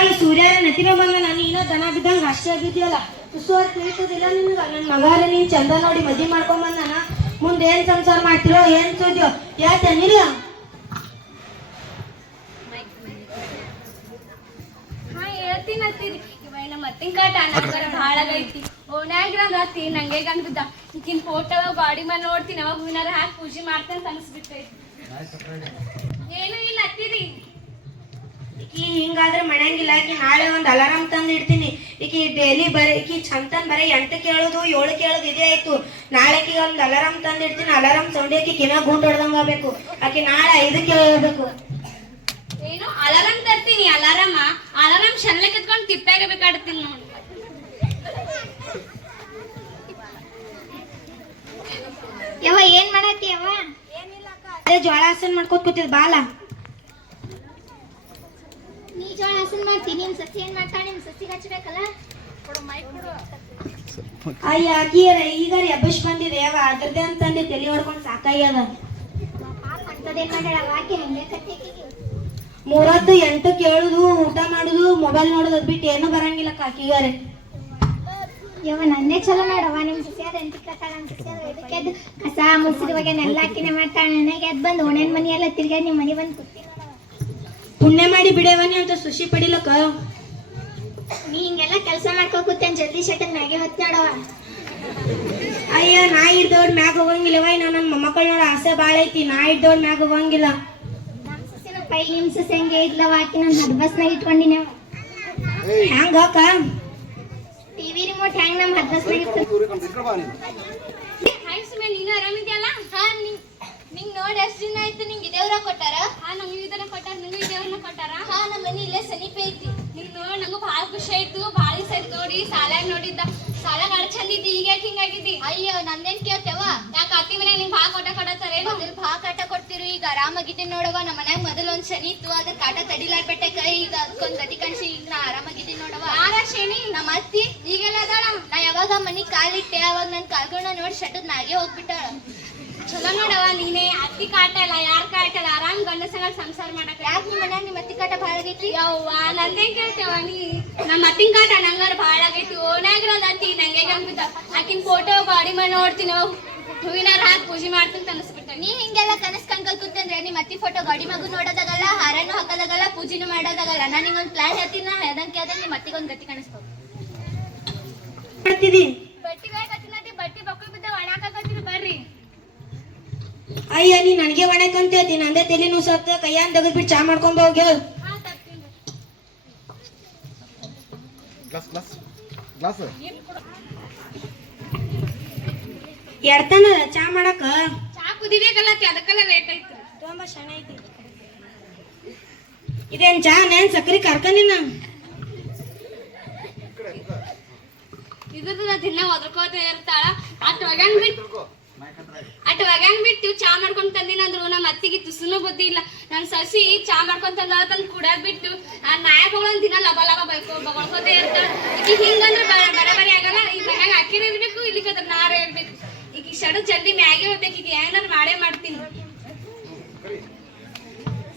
ನೋಡು ಸೂರ್ಯ ನೆತ್ತಿಗೆ ಬಂದ ನಾನು ಇನ್ನೂ ದನ ಬಿದ್ದಂಗ ಅಷ್ಟೇ ಬಿದ್ದಿಯಲ್ಲ ಸುಸುವಾರ ತಿಳಿಸೋದಿಲ್ಲ ನಿನ್ಗ ನನ್ನ ಮಗಾರ ನೀನ್ ಚಂದ ನೋಡಿ ಮದ್ವಿ ಮಾಡ್ಕೊಂಡ್ ಬಂದಾನ ಮುಂದೆ ಏನ್ ಸಂಸಾರ ಮಾಡ್ತಿರೋ ಏನ್ ಸುದ್ದಿಯೋ ಯಾತನಿಲ್ಲ ಹೇಳ್ತೀನತ್ತೀರಿ ಇವ ಮತ್ತಿನ ಕಾಟ ನಂಗರ ಭಾಳ ಆಗೈತಿ ಓಣ್ಯಾಗಿರಂದತ್ತಿ ನಂಗೆ ಗಂಟದ ಈಕಿನ ಫೋಟೋ ಗಾಡಿ ಮೇಲೆ ನೋಡ್ತೀನಿ ಅವಾಗ ಹೂವಿನಾರ ಹಾಕಿ ಪೂಜೆ ಮಾಡ್ತೇನೆ ಅಂತ ಅನಿಸ್ಬಿಟ್ಟೈತಿ ಏನೂ ಇಲ್ಲ ಹತ್ತೀರಿ ಈಕಿ ಹಿಂಗಾದ್ರೆ ಮಣ್ಯಾಂಗಿಲ್ಲ ಈಕಿ ನಾಳೆ ಒಂದು ಅಲಾರಾಮ್ ತಂದು ಇಡ್ತೀನಿ ಈಕಿ ಡೈಲಿ ಬರೀ ಈಕಿ ಚಂತನ್ ಬರೀ 8 ಕೇಳೋದು 7 ಕೇಳೋದು ಇದೇ ಆಯ್ತು ನಾಳೆಕಿ ಒಂದು ಅಲಾರಾಮ್ ತಂದು ಇಡ್ತೀನಿ ಅಲಾರಾಮ್ ಸೌಂಡ್ ಆಕಿ ಕಿನ ಗೂಟ್ ಹೊಡೆದಂಗ ಆಗ್ಬೇಕು ಆಕಿ ನಾಳೆ 5ಕ್ಕೆ ಹೇಳ್ಬೇಕು ಏನು ಅಲಾರಾಮ್ ತರ್ತೀನಿ ಅಲಾರಾಮ ಶನ್ಲೆ ಕತ್ಕೊಂಡು ತಿಪ್ಪಾಗ ಬೇಕಾಡ್ತೀನಿ ನೋಡಿ ಯವ್ವ ಏನ್ ಮಾಡತ್ತಿ ಯವ್ವ ಅದೇ ಜ್ವಾಳ ಹಾಸನ್ ಮಾಡ್ಕೋತ ಕೂತಿದ್ ಬಾಲ ನೀ ಜೋಳ ಹಸನ್ ಮಾಡ್ತಿ ನಿಮ್ ಸಸಿ ಏನ್ ಮಾಡ್ತಾಳೆ ನಿಮ್ ಸಸಿಗೆ ಹಚ್ಬೇಕಲ್ಲ ಅಯ್ಯ ಆಕಿಯರ ಈಗ ಎಬ್ಬಸ್ ಬಂದಿದೆ ಯಾವ ಅದ್ರದ್ದೇ ಅಂತಂದು ತಲೆ ಹೊಡ್ಕೊಂಡು ಸಾಕಾಗ್ಯದ ಅಂತದೇನ್ ಮಾಡ್ಯಾಳ ಆಕೆ ಹಂಗೆ ಕಟ್ಟಿಗೆ 3-8 ಕೇಳುದು ಊಟ ಮಾಡುದು ಮೊಬೈಲ್ ನೋಡೋದು ಬಿಟ್ಟು ಏನು ಬರಂಗಿಲ್ಲ ಕಾಕಿಗಾರೆ ಯವ್ವ ನನ್ನೇ ಚಲೋ ಮಾಡವ ನಿಮ್ ಸಸಿ ಅದ ಎಂಟಿ ಕಟ್ಟಾಳ ನಮ್ ಸಸಿ ಅದ ಇದಕ್ಕೆ ಎದ್ದು ಕಸ ಮುಸಿದ ಬಗ್ಗೆ ನೆಲ್ಲ ಹಾಕಿನೇ ಮಾಡ್ತಾಳೆ ನನಗೆ ಎದ್ದು ಬಂದು ಓಣೇನ್ ಮನಿ ಎಲ್ಲ ತಿರ್ಗಾಡಿ ನಿಮ್ ಮನಿ ಬಂದು ಕೂತಿ ಪುಣ್ಯ ಮಾಡಿ ಬಿಡೇವನಿ ಅಂತ ಸುಶಿ ಪಡಿಲಕ್ಕ ನೀ ಹಿಂಗೆಲ್ಲ ಕೆಲಸ ಮಾಡ್ಕೋ ಕೂತೇನ್ ಜಲ್ದಿ ಶಟನ್ ಮ್ಯಾಗೆ ಹೊತ್ತಾಡವ ಅಯ್ಯ ನಾ ಹಿಡ್ದವ್ರ ಮ್ಯಾಗ ಹೋಗಂಗಿಲ್ಲವ ಇನ್ನ ನನ್ನ ಮೊಮ್ಮಕ್ಕಳ ನೋಡ ಆಸೆ ಬಾಳ ಐತಿ ನಾ ಹಿಡ್ದವ್ರ ಮ್ಯಾಗ ಹೋಗಂಗಿಲ್ಲ ನಮ್ ಸಸಿನ ಪೈ ನಿಮ್ ಸಸಿ ಹಂಗೆ ಇದ್ಲವ ಆಕಿ ನಾನು ಹದ್ಬಸ್ನಾಗ ಇಟ್ಕೊಂಡಿನೇವ ಹ್ಯಾಂಗ ಅಕ್ಕ ಟಿವಿ ರಿಮೋಟ್ ಹೆಂಗ್ ನಮ್ ಹದ್ಬಸ್ನಾಗ ಇತ್ತು ಹಾಯ್ ಸುಮ್ಮನೆ ನೀನು ಆರಾಮಿದ್ಯಲ್ಲ ಹಾ ನಿಂಗ್ ನೋಡಿ ಎಷ್ಟು ದಿನ ಆಯ್ತು ನಿಂಗೆ ದೇವ್ರ ಕೊಟ್ಟಾರ ಹಾ ನಮ್ಗೆ ಇದನ್ನ ಕೊಟ್ಟಾರ ನಿಂಗೂ ದೇವ್ರನ್ನ ಕೊಟ್ಟಾರ ಹಾ ನಮ್ಮ ಮನೆ ಇಲ್ಲೇ ಸಮೀಪ ಐತಿ ನಿಂಗ್ ನೋಡಿ ನಂಗೂ ಭಾಳ ಖುಷಿ ಆಯ್ತು ಭಾಳ ದಿವಸ ಆಯ್ತು ನೋಡಿ ಸಾಲಾಗ ನೋಡಿದ್ದ ಸಾಲಾಗ ಅಡ್ ಚಂದ ಇದ್ದಿ ಈಗ ಯಾಕೆ ಹಿಂಗಾಗಿದ್ದಿ ಅಯ್ಯೋ ನಂದೇನ್ ಕೇಳ್ತೇವ ಯಾಕೆ ಅತ್ತಿ ಮನ್ಯಾಗ ನಿಂಗೆ ಭಾಳ ಕಾಟ ಕೊಡತ್ತಾರ ಮೊದಲು ಭಾಳ ಕಾಟ ಕೊಡ್ತಿರು ಈಗ ಆರಾಮಾಗಿದ್ದೀನಿ ನೋಡವ ನಮ್ಮ ಮನ್ಯಾಗ ಮೊದಲು ಒಂದ್ ಶನಿ ಇತ್ತು ಅದ್ರ ಕಾಟ ತಡಿಲಾರ್ಬಿಟ್ಟೆ ಕೈ ಈಗ ಅದಕ್ಕೊಂದ್ ಗತಿ ಕಣ್ಸಿ ಈಗ ನಾ ಆರಾಮಾಗಿದ್ದೀನಿ ನೋಡವ ಯಾರ ಶನಿ ನಮ್ಮ ಅತ್ತಿ ಈಗೆಲ್ಲ ಅದಾಳ ನಾ ಯಾವಾಗ ಮನಿ ಕಾಲಿಟ್ಟೆ ಅವಾಗ ನನ್ ಕಾಲ್ಗಳನ್ನ ನೋಡಿ ಶಟದ್ ನಾಗೆ ಹೋಗ್ಬಿಟ್ಟಾಳ ಚಲೋ ನೋಡವ ನೀನೆ ಅತ್ತಿ ಕಾಟ ಇಲ್ಲ ಯಾರ ಕಾಟ ಇಲ್ಲ ಆರಾಮ್ ಗಂಡ ಸಂಗ ಸಂಸಾರ ಮಾಡಕ್ ಯಾಕೆ ನಿಮ್ಮ ಮನ್ಯಾಗ ನಿಮ್ಮ ಅತ್ತಿ ಕಾಟ ಭಾಳ ಆಗೈತಿ ಯವ್ವ ನಂದೇನ್ ಕೇಳ್ತೇವ ನೀ ನಮ್ಮ ಅತ್ತಿನ ಕಾಟ ನಂಗಾರ ಭಾಳ ಆಗೈತಿ ಓನಾಗಿರೋದ್ ಅತ್ತಿ ನಂಗೆ ಗಂಬಿದ್ದ ಆಕಿನ ಫೋಟೋ ಗಾಡಿ ಮಾಡಿ ನೋಡ್ತೀನಿ ಹೂವಿನಾರ ಹಾಕಿ ಪೂಜೆ ಮಾಡ್ತೀನಿ ಅನಿಸ್ಬಿಟ್ಟ ನೀ ಹಿಂಗೆಲ್ಲ ಕನಸ್ ಕಣ್ಕಲ್ ಕೂತಂದ್ರೆ ನಿಮ್ಮ ಅತ್ತಿ ಫೋಟೋ ಗಾಡಿ ಮಗು ನೋಡೋದಾಗಲ್ಲ ಹಾರನು ಹಾಕೋದಾಗಲ್ಲ ಪೂಜೆನೂ ಮಾಡೋದಾಗಲ್ಲ ನಾನು ಹಿಂಗೊಂದು ಪ್ಲಾನ್ ಹೇಳ್ತೀನಿ ನಾ ಹೇಳ್ದಂಗೆ ಕೇಳ್ದಂಗೆ ನಿಮ್ಮ ಅತ್ತಿಗೊಂದು ಗತಿ ಕಾಣಿಸ್ಬೋದು ಬಟ್ಟಿ ಬೇಕತ್ತಿ ಬಟ್ಟಿ ಬಕ್ಕಳು ಬಿದ್ದ ಒಣಾಕತ್ತೀರಿ ಬರ್ರಿ ಅಯ್ಯ ನೀ ನನಗೆ ಒಣಕಂತ ಹೇಳ್ತಿ ನಂದೇ ತಲೆ ನುಸತ್ತ ಕೈಯಾನ್ ತೆಗೆದ್ಬಿಟ್ಟು ಚಾ ಮಾಡ್ಕೊಂಡ್ ಹೋಗಿ ಎಡ್ತಾನ ಚಾ ಮಾಡಕ ಚಾ ಕುದಿಬೇಕಲ್ಲ ಅದಕ್ಕೆಲ್ಲ ರೇಟ್ ಐತಿ ತುಂಬಾ ಶಣ ಐತಿ ಇದೇನ್ ಚಾ ನೇನ್ ಸಕ್ರಿ ಕರ್ಕನಿನ ಇದ್ರದ ದಿನ ಒದ್ರಕೋತ ಇರ್ತಾಳ ಅಟ್ ಒಗ್ಯಾನ್ ಬಿಟ್ಟು ಚಾ ಮಾಡ್ಕೊಂಡ್ ತಂದಿನಂದ್ರು ನಮ್ಮ ಅತ್ತಿಗೆ ತುಸುನು ಬುದ್ಧಿ ಇಲ್ಲ ನನ್ ಸಸಿ ಚಾ ಮಾಡ್ಕೊಂಡ್ ತಂದ್ ಕುಡಿಯೋದ್ ಬಿಟ್ಟು ಆ ನಾಯಕಗಳೊಂದ್ ದಿನ ಲಬ ಬಗಳ್ಕೋತ ಇರ್ತಾಳ ಈಗ ಹಿಂಗಂದ್ರೆ ಬರಬರಿ ಆಗಲ್ಲ ಈಗ ಮನ್ಯಾಗ ಅಕ್ಕಿರ ಇರ್ಬೇಕು ಇಲ್ಲಿಕದ್ರ ನಾರ ಇರ್ಬೇಕು ಈಗ ಶಡು ಜಲ್ದಿ ಮ್ಯಾಗೆ ಹೋಗ್ಬೇಕು ಈಗ ಏನಾರು ಮಾಡೇ ಮಾಡ್ತೀನಿ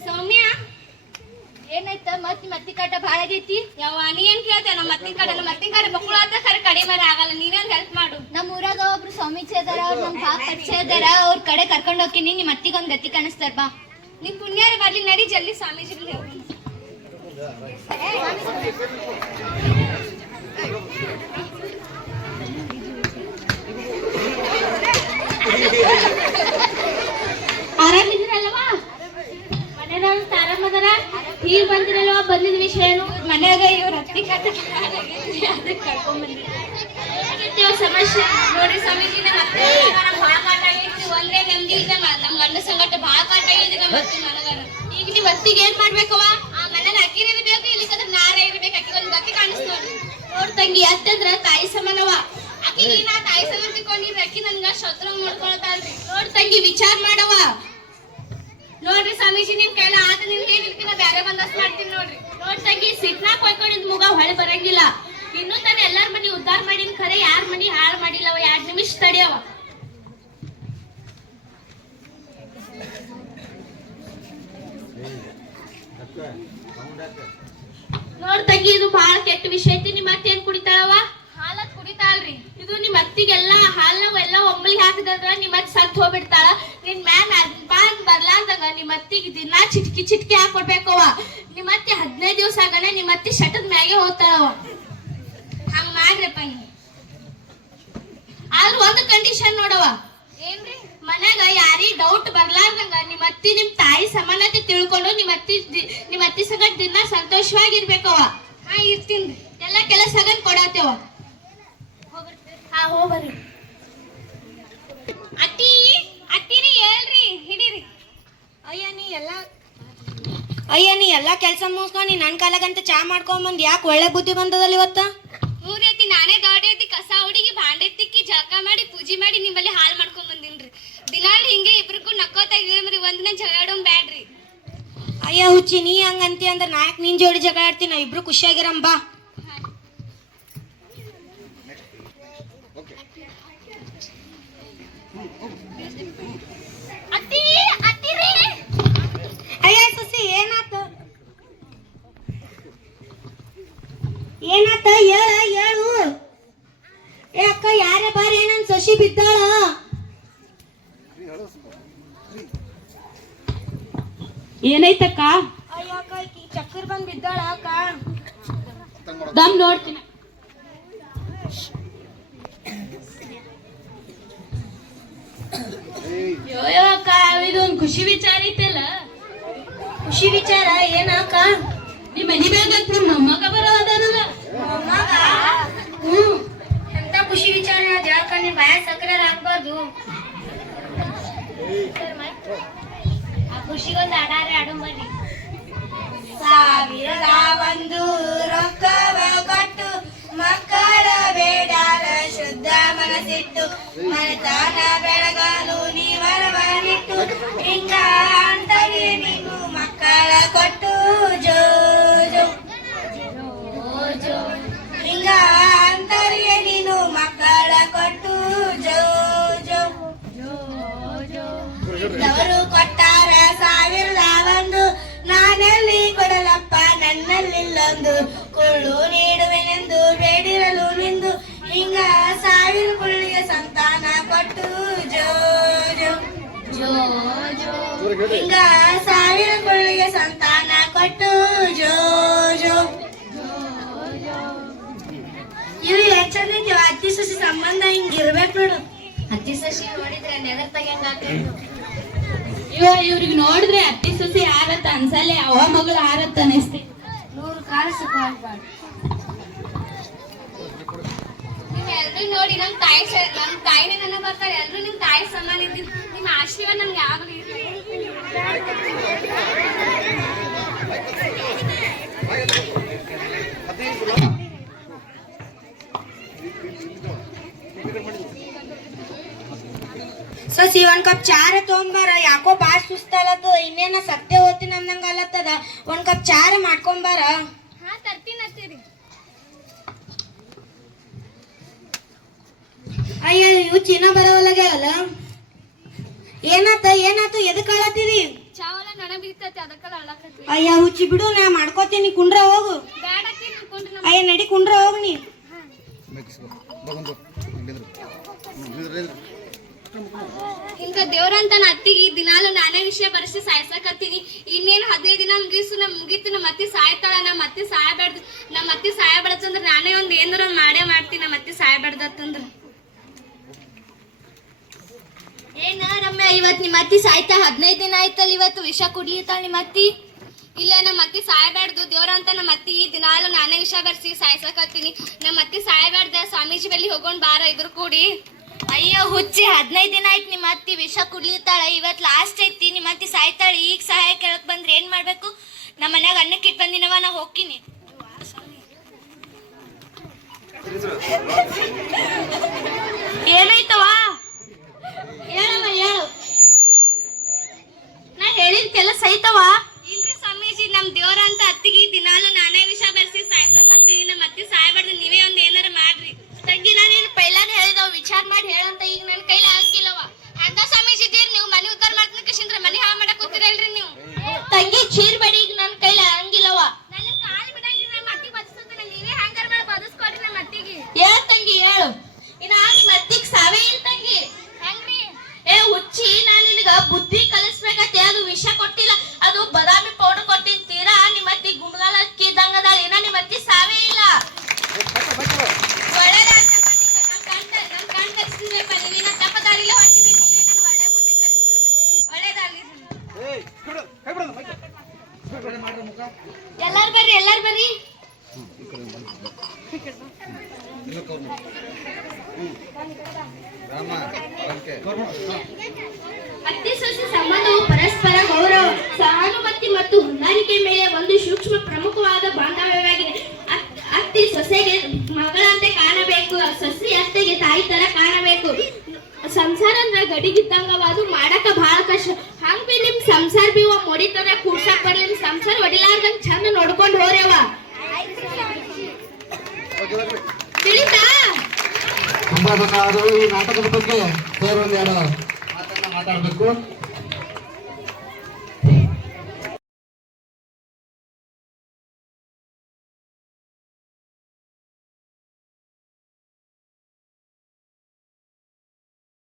ಸೌಮ್ಯ ಏನಾಯ್ತ ಮತ್ತಿ ಕಾಟ ಭಾಳ ಆಗೈತಿ ಯಾವ ನೀ ಏನ್ ಕೇಳ್ತೆ ನಮ್ಮ ಮತ್ತಿನ ಕಾಟ ಮಕ್ಕಳು ಆದ ಖರೆ ಕಡಿಮೆ ಆಗಲ್ಲ ನೀನೇನ್ ಹೆಲ್ಪ್ ಮಾಡು ನಮ್ಮ ಊರಾಗ ಒಬ್ರು ಸ್ವಾಮೀಜಿ ಅದಾರ ಅವ್ರು ನಮ್ ಭಾಳ ಪರಿಚಯ ಅದಾರ ಅವ್ರ ಕಡೆ ಕರ್ಕೊಂಡ್ ಹೋಗ್ತೀನಿ ನಿಮ್ ಮತ್ತಿಗೊಂದ್ ಗತಿ ಕಾಣಿಸ್ತಾರ ಬಾ ನಿಮ್ ಪುಣ್ಯಾರ ಬರ್ಲಿ ನಡಿ ಜಲ್ದಿ ಸ್ವಾಮೀಜಿ ಆರಾಮಿದ್ರಲ್ವಾ ಮನೆಯವ್ರು ಆರಾಮದಾರ ಈಗ ಬಂದಿರಲ್ವಾ ಬಂದಿದ ವಿಷಯ ಏನು ಮನ್ಯಾಗ ಇವ್ರ ಹತ್ತಿ ಕಟ್ಟ ಅದಕ್ಕೆ ಕರ್ಕೊಂಡ್ಬಂದಿದ್ದೇವೆ ಸಮಸ್ಯೆ ನೋಡಿ ಸ್ವಾಮೀಜಿ ನಮ್ಮ ಅತ್ತೆ ಭಾಳ ಕಾಟ ಆಗೈತಿ ಒಂದೇ ನೆಮ್ಮದಿ ಇದೆ ನಮ್ಮ ಗಂಡ ಸಂಗಟ ಭಾಳ ಕಾಟ ಆಗೈತಿ ನಮ್ಮ ಅತ್ತಿ ಮನಗರ ಈಗ ನೀವು ಅತ್ತಿಗೆ ಏನ್ ಮಾಡ್ಬೇಕವ ಆ ಮನೆಗೆ ಅಕ್ಕಿನ ಇರ್ಬೇಕು ಇಲ್ಲಿಕಂದ್ರೆ ನಾರೇ ಇರ್ಬೇಕು ಅಕ್ಕಿ ಒಂದ್ ಗತಿ ಕಾಣಿಸ್ತು ನೋಡ್ ತಂಗಿ ಅತ್ತಂದ್ರ ತಾಯಿ ಸಮಾನವ ಅಕ್ಕಿ ನಾ ತಾಯಿ ಸಮಾನ ತಿಳ್ಕೊಂಡಿದ್ರಿ ಅಕ್ಕಿ ನನ್ಗ ಶತ್ರು ಮಾಡ್ಕೊಳತಾಳ್ರಿ ನೋಡ್ ತಂಗಿ ವಿಚಾರ ಮಾಡವ ನೋಡ್ರಿ ಸ್ವಾಮೀಜಿ ನಿಮ್ ಕೈಲ ಆತ ನಿಮ್ ಏನಿರ್ತೀನ ಬ್ಯಾರೆ ಬಂದಸ್ ಮಾಡ್ತೀನಿ ನೋಡ್ರಿ ನೋಡ್ ತಂಗಿ ಸಿಟ್ನಾಗ ಕೊಯ್ಕೊಂಡಿದ್ ಮುಗ ಹೊಳೆ ಬರಂಗಿಲ್ಲ ಇನ್ನೂ ತಾನೆ ಎಲ್ಲಾರ ಮನಿ ಉದ್ದಾರ ಮಾಡಿನ ಖರೆ ಯಾರ ಮನಿ ಹಾಳು ಮಾಡಿಲ್ಲವ 2 ನಿಮಿಷ ತಡಿಯವ ನೋಡ್ ತಂಗಿ, ಇದು ಬಹಳ ಕೆಟ್ಟ ವಿಷಯ ಐತಿ. ನಿಮ್ಮ ಅತ್ತೆ ಏನ್ ಕುಡಿತಾಳವ? ಹಾಲತ್ ಕುಡಿತಾಳ್ರಿ. ಇದು ನಿಮ್ಮ ಅತ್ತಿಗೆಲ್ಲ ಹಾಲ್ನಾಗ ಎಲ್ಲ ಒಮ್ಮಲಿ ಹಾಕಿದ್ರ ನಿಮ್ಮ ಅತ್ತೆ ಸತ್ ಹೋಗ್ಬಿಡ್ತಾಳ. ನಿನ್ ಮ್ಯಾನ್ ಬರ್ಲಾರ್ದಾಗ ನಿಮ್ಮ ಅತ್ತಿಗೆ ದಿನಾ ಚಿಟ್ಕಿ ಹಾಕೊಡ್ಬೇಕವ. ನಿಮ್ಮ ಅತ್ತೆ 15 ದಿವಸ ಆಗಣ ನಿಮ್ಮ ಅತ್ತಿ ಶಟದ ಮ್ಯಾಗೆ ಹೋಗ್ತಾಳವ. ಹಂಗ ಮಾಡ್ರಪ್ಪ ನೀವು. ಅಲ್ಲಿ ಒಂದು ಕಂಡೀಷನ್ ನೋಡವ. ಏನ್ರಿ? ಮನ್ಯಾಗ ಯಾರಿಗ್ ಡೌಟ್ ಬರ್ಲಾರ್ದಂಗ ನಿಮ್ಮ ಅತ್ತಿ ನಿಮ್ ತಾಯಿ ಸಮಾನತೆ ತಿಳ್ಕೊಂಡು ನಿಮ್ಮ ಅತ್ತಿ ಸಂಗಡ ದಿನ ಸಂತೋಷವಾಗಿರ್ಬೇಕವ. ಹಾ, ಇರ್ತೀನಿ. ಎಲ್ಲ ಕೆಲಸ ಕೊಡತ್ತೇವ. ಹಾ, ಹೋಗ್ಬರ್ರಿ. ಅತ್ತಿರಿ ಹೇಳ್ರಿ, ಹಿಡೀರಿ. ಅಯ್ಯ ನೀ ಎಲ್ಲಾ ಕೆಲ್ಸ ಮುಗಿಸ್ಕೊಂಡು ನೀ ನನ್ ಕಾಲಾಗಂತ ಚಾ ಮಾಡ್ಕೊಂಡ್ ಯಾಕೆ ಒಳ್ಳೆ ಬುದ್ಧಿ ಬಂದದಲ್ಲಿ ಇವತ್ತ? ಮೂರೈತಿ ನಾನೇ ದೊಡ್ಡ ಐತಿ ಕಸ ಹುಡುಗಿ ಬಾಂಡೆ ತಿಕ್ಕಿ ಜಳಕ ಮಾಡಿ ಪೂಜೆ ಮಾಡಿ ನಿಮ್ಮಲ್ಲಿ ಹಾಲ್ ಮಾಡ್ಕೊಂಡ್ ಬಂದಿನ್ರಿ. ದಿನಾಲ್ ಹಿಂಗೆ ಇಬ್ರಿಗೂ ನಕ್ಕೋತಾಗಿದ್ರಿ, ಒಂದಿನ ಜಗಳಾಡೋಂ ಬ್ಯಾಡ್ರಿ. ಅಯ್ಯ ಹುಚ್ಚಿ, ನೀ ಹಂಗಂತಿ ಅಂದ್ರ ನಾಯಕ್ ನಿನ್ ಜೋಡಿ ಜಗಳ ಆಡ್ತೀನಿ. ನಾವ್ ಇಬ್ರು ಖುಷಿಯಾಗಿರಂಬಾ. ಅಯ್ಯ ಸುಸಿ, ಏನಾತ ಹೇಳು. ಏ ಅಕ್ಕ, ಯಾರೇ ಬಾರಿ ಏನನ್ ಸಸಿ ಬಿದ್ದಾಳ. ಏನೈತಕ್ಕ? ಅಯ್ಯ ಅಕ್ಕ, ಚಕ್ಕರ್ ಬಂದ್ ಬಿದ್ದಾಳ ಅಕ್ಕ. ದಮ್ ನೋಡ್ತೀನಿ. ಅಯ್ಯೋ ಅಕ್ಕ, ಇದೊಂದು ಖುಷಿ ವಿಚಾರ ಐತಲ್ಲ. ಖುಷಿ ವಿಚಾರ ಏನಕ್ಕ? ನಿಮ್ ಮನಿ ಮ್ಯಾಗಂತ ನಿಮ್ಮ ಮೊಮ್ಮಗ ಬರೋದನಲ್ಲ. ಎಂತ ಖುಷಿ ವಿಚಾರ ಯಾಕ? ನಿಮ್ ಬಾಯ ಸಕ್ಕರೆ ಹಾಕ್ಬಾರ್ದು. ಆ ಖುಷಿಗೊಂದು ಆಡಾರೆ ಆಡಂಬರ್ರಿ. ಸಾವಿರದ ಒಂದು ರೊಕ್ಕವ ಕೊಟ್ಟು ಮಕ್ಕಳ ಬೇಡಾರ ಶುದ್ಧ ಮನಸ್ಸಿಟ್ಟು ಮನೆತನ ಬೆಳಗಲು ನೀವರವನಿಟ್ಟು ಹಿಂಗ ಅಂತಗೆ ನೀವು ಮಕ್ಕಳ ಕೊಟ್ಟು ಜೋ ಜೋ ಜೋ ಹಿಂಗ ಅಂತರಿಗೆ ನೀನು ಮಕ್ಕಳ ಕೊಟ್ಟು ಜೋ ಜೋ ಜೋ ಇದ್ದವರು ಕೊಟ್ಟಾರ ಸಾವಿರದ ಒಂದು, ನಾನೆಲ್ಲಿ ಕೊಡಲಪ್ಪ ನನ್ನಲ್ಲಿಲ್ಲೊಂದು, ಕೊಳ್ಳು ನೀಡುವೆನೆಂದು ಬೇಡಿರಲು ನಿಂದು, ಹಿಂಗ 1000 ಕುಳ್ಳಿಗೆ ಸಂತಾನ ಕೊಟ್ಟು ಜೋ ಜೋ ಜೋ ಜೋ ಹಿಂಗ 1000 ಕುಳ್ಳಿಗೆ ಸಂತಾನ ಕೊಟ್ಟು ಜೋ ಜೋ. ಇವು ಹೆಚ್ಚಂದಿದ್ಯವ ಅತ್ತಿ ಸಸಿ ಸಂಬಂಧ ಹಿಂಗಿರ್ಬೇಕು ನೋಡು. ಅತ್ತಿ ಸಸಿ ನೋಡಿದ್ರೆ ನೆದರ್ ತಗಂಗ ಇವ್ರಿಗೆ ನೋಡಿದ್ರೆ ಅತ್ತಿ ಸಸಿ ಯಾರತ್ತ ಅನ್ಸಲ್ಲೇ, ಅವ ಮಗಳು ಯಾರತ್ತ ಅನಿಸ್ತಿ. 100 ಕಾಲ ಸುಖ. ನೀವ್ ಎಲ್ರು ನೋಡಿ ನಮ್ ತಾಯಿನೇ ನನ್ನ ಬರ್ತಾರೆ. ಎಲ್ರು ನಿಮ್ ತಾಯಿ ಸಮಾನ ಇದ್ದೀನಿ. ನಿಮ್ ಆಶೀರ್ವಾದ ನಮ್ಗೆ ಯಾವಾಗಲೂ ಇರ್ಲಿ. ಸಸಿ 1 ಕಪ್ ಚಾರ ತೊಗೊಂಬಾರ. ಯಾಕೋ ಬಾಳ ಸುಸ್ತಾಲತ್ತದ, ಇನ್ನೇನ ಸತ್ಯ ಹೋಗ್ತೀನಿ ಅಂದಂಗ ಅಲ್ಲತ್ತದ. 1 ಕಪ್ ಚಾರ ಮಾಡ್ಕೊಂಬಾರ. ಹಾ, ತರ್ತೀನಿ. ಅಯ್ಯ, ಇವು ಚಿನ್ನ ಬರವಲ್ಲಾಗ್ಯಾವಲ್ಲ. ಏನಾತು ಎದಕ್ ಅಳತ್ತಿದಿ? ಚಾವಲ ನಡ ಬಿತ್ತೈತಿ, ಅದಕ್ಕೆಲ್ಲ ಅಳಕತ್ತಿ. ಅಯ್ಯ ಹುಚ್ಚಿ ಬಿಡು, ನಾ ಮಾಡ್ಕೋತೀನಿ. ಕುಂಡ್ರ ಹೋಗು. ಬ್ಯಾಡತ್ತಿ ಕುಂಡ್ರಿ. ಅಯ್ಯ ನಡಿ, ಕುಂಡ್ರ ಹೋಗು ನೀ. ಹಿಂಗ ದೇವ್ರಂತ ಅತ್ತಿಗೆ ದಿನಾಲು ನಾನೇ ವಿಷಯ ಬರ್ಸಿ ಸಾಯ್ಸಕತ್ತೀನಿ. ಇನ್ನೇನು 15 ದಿನ ಮುಗೀತು. ನಮ್ಮ ಅತ್ತಿ ಸಾಯ್ತಾಳ. ನಮ್ಮ ಅತ್ತಿ ಸಾಯಬೇಡತ್ತಂದ್ರ ನಾನೇ ಒಂದ್ ಏನಾರ ಒಂದ್ ಮಾಡೇ ಮಾಡ್ತೀನಿ. ನಮ್ಮ ಅತ್ತಿ ಸಾಯಬೇಡ್ದತ್ತಂದ್ರ. ಏನ ರಮ್ಯ, ಇವತ್ ನಿಮ್ಮ ಅತ್ತಿ ಸಾಯ್ತಾ 15 ದಿನ ಆಯ್ತಲ್ಲ. ಇವತ್ತು ವಿಷ ಕುಡ್ಲಿತಾಳ ನಿಮ್ಮ ಅತ್ತಿ. ಇಲ್ಲ, ನಮ್ಮ ಅತ್ತಿ ಸಾಯಬೇಡ್ದು. ದೇವ್ರಂತ ನಮ್ಮ ಅತ್ತಿ ದಿನಾಲು ನಾನೇ ವಿಷ ಬರ್ಸಿ ಸಾಯ್ಸಕತ್ತೀನಿ. ನಮ್ಮ ಅತ್ತಿ ಸಾಯಬೇಡ್ದ. ಸ್ವಾಮೀಜಿ ಬಲ್ಲಿ ಹೋಗೋಣ ಬಾರ ಇದ್ರು ಕೂಡಿ. ಅಯ್ಯೋ ಹುಚ್ಚಿ, 15 ದಿನ ಆಯ್ತು ನಿಮ್ಮ ಅತ್ತಿ ವಿಷ ಕುಡ್ಲಿತಾಳ. ಇವತ್ ಲಾಸ್ಟ್ ಐತಿ. ನಿಮ್ಮ ಅತ್ತಿ ಸಾಯ್ತಾಳ. ಈಗ ಸಹಾಯ ಕೇಳಕ್ ಬಂದ್ರೆ ಏನ್ ಮಾಡ್ಬೇಕು? ನಮ್ಮ ಮನ್ಯಾಗ ಅನ್ನಕ್ಕೆ ಇಟ್ ಬಂದಿನವ, ನಾ ಹೋಗ್ತೀನಿ. ಏನಾಯ್ತವ? ಹೇಳಮ್ಮ, ಹೇಳು. ನಾ ಹೇಳಿದ ಕೆಲಸ ಐತವ? ಇಲ್ರಿ ಸ್ವಾಮೀಜಿ, ನಮ್ ದೇವ್ರ ಅಂತ ಅತ್ತಿಗೆ ದಿನಾಲು ನಾನೇ ವಿಷ ಬೆರೆಸಿ ಸಾಯ್ಸಕತ್ತೀನಿ. ನಮ್ಮ ಅತ್ತಿ ಸಾಯಬಾರ್ದು. ನೀವೇ ಒಂದ್ ಏನಾರ ಮಾಡ್ರಿ. ತಂಗಿ, ನಾನೇನು ಪೈಲಾನೆ ಹೇಳಿದವ ವಿಚಾರ ಮಾಡಿ ಹೇಳಂತ. ಈಗ ನನ್ನ ಕೈಲಿ ಆಗಂಗಿಲ್ಲವ. ಅಂತ ಸ್ವಾಮೀಜಿ ಇದ್ದೀರಿ ನೀವು. ಮನೆ ಉದ್ದಾರ ಮಾಡ್ತೀನಿ ಕಶಿಂದ್ರ ಮನೆ ಹಾಳು ಮಾಡಕ್ ಕೂತಿರಲ್ರಿ ನೀವು. ತಂಗಿ ಚೀರ್ ಬಡಿ, ಈಗ ನನ್ನ ಕೈಲಿ ಆಗಂಗಿಲ್ಲವ. ನನ್ನ ಕಾಲು ಬಿಡಂಗಿಲ್ಲ. ಎಲ್ಲಾರು ಬರ್ರಿ ಎಲ್ಲಾರು ಬರ್ರಿ. ಅತ್ತೆ ಸೊಸೆ ಸಂಬಂಧವು ಪರಸ್ಪರ ಗೌರವ, ಸಹಾನುಭೂತಿ ಮತ್ತು ಹೊಂದಾಣಿಕೆ ಮೇಲೆ ಒಂದು ಸೂಕ್ಷ್ಮ ಪ್ರಮುಖವಾದ ಬಾಂಧವ್ಯವಾಗಿದೆ. ಅತ್ತೆ ಸೊಸೆಗೆ ಮಗಳಂತೆ ಕಾಣಬೇಕು, ಸೊಸೆ ಅತ್ತೆಗೆ ತಾಯಿ ತರ ಕಾಣಬೇಕು. ಸಂಸಾರ ಅಂದ್ರ ಗಡಿಗಿದ್ದಂಗವಾದು ಮಾಡಕ ಬಹಳ ಕಷ್ಟ. ಹಂಗ ಬಿ ನಿಮ್ ಸಂಸಾರ ಬಿ ಮೊಡಿತನ ಕೂಡ್ಸಕ್ ಬರ್ಲಿ, ನಿಮ್ ಸಂಸಾರ ಹೊಡಿಲಾರ್ದಂಗ್ ಚಂದ ನೋಡ್ಕೊಂಡ್ ಹೋರ್ಯವ. ತಿಳಿತಾ? ತುಂಬಾ ಧನ್ಯವಾದಗಳು. ಈ ನಾಟಕದ ಬಗ್ಗೆ ಸರ್ ಒಂದೆರಡು ಮಾತನ್ನ ಮಾತಾಡ್ಬೇಕು.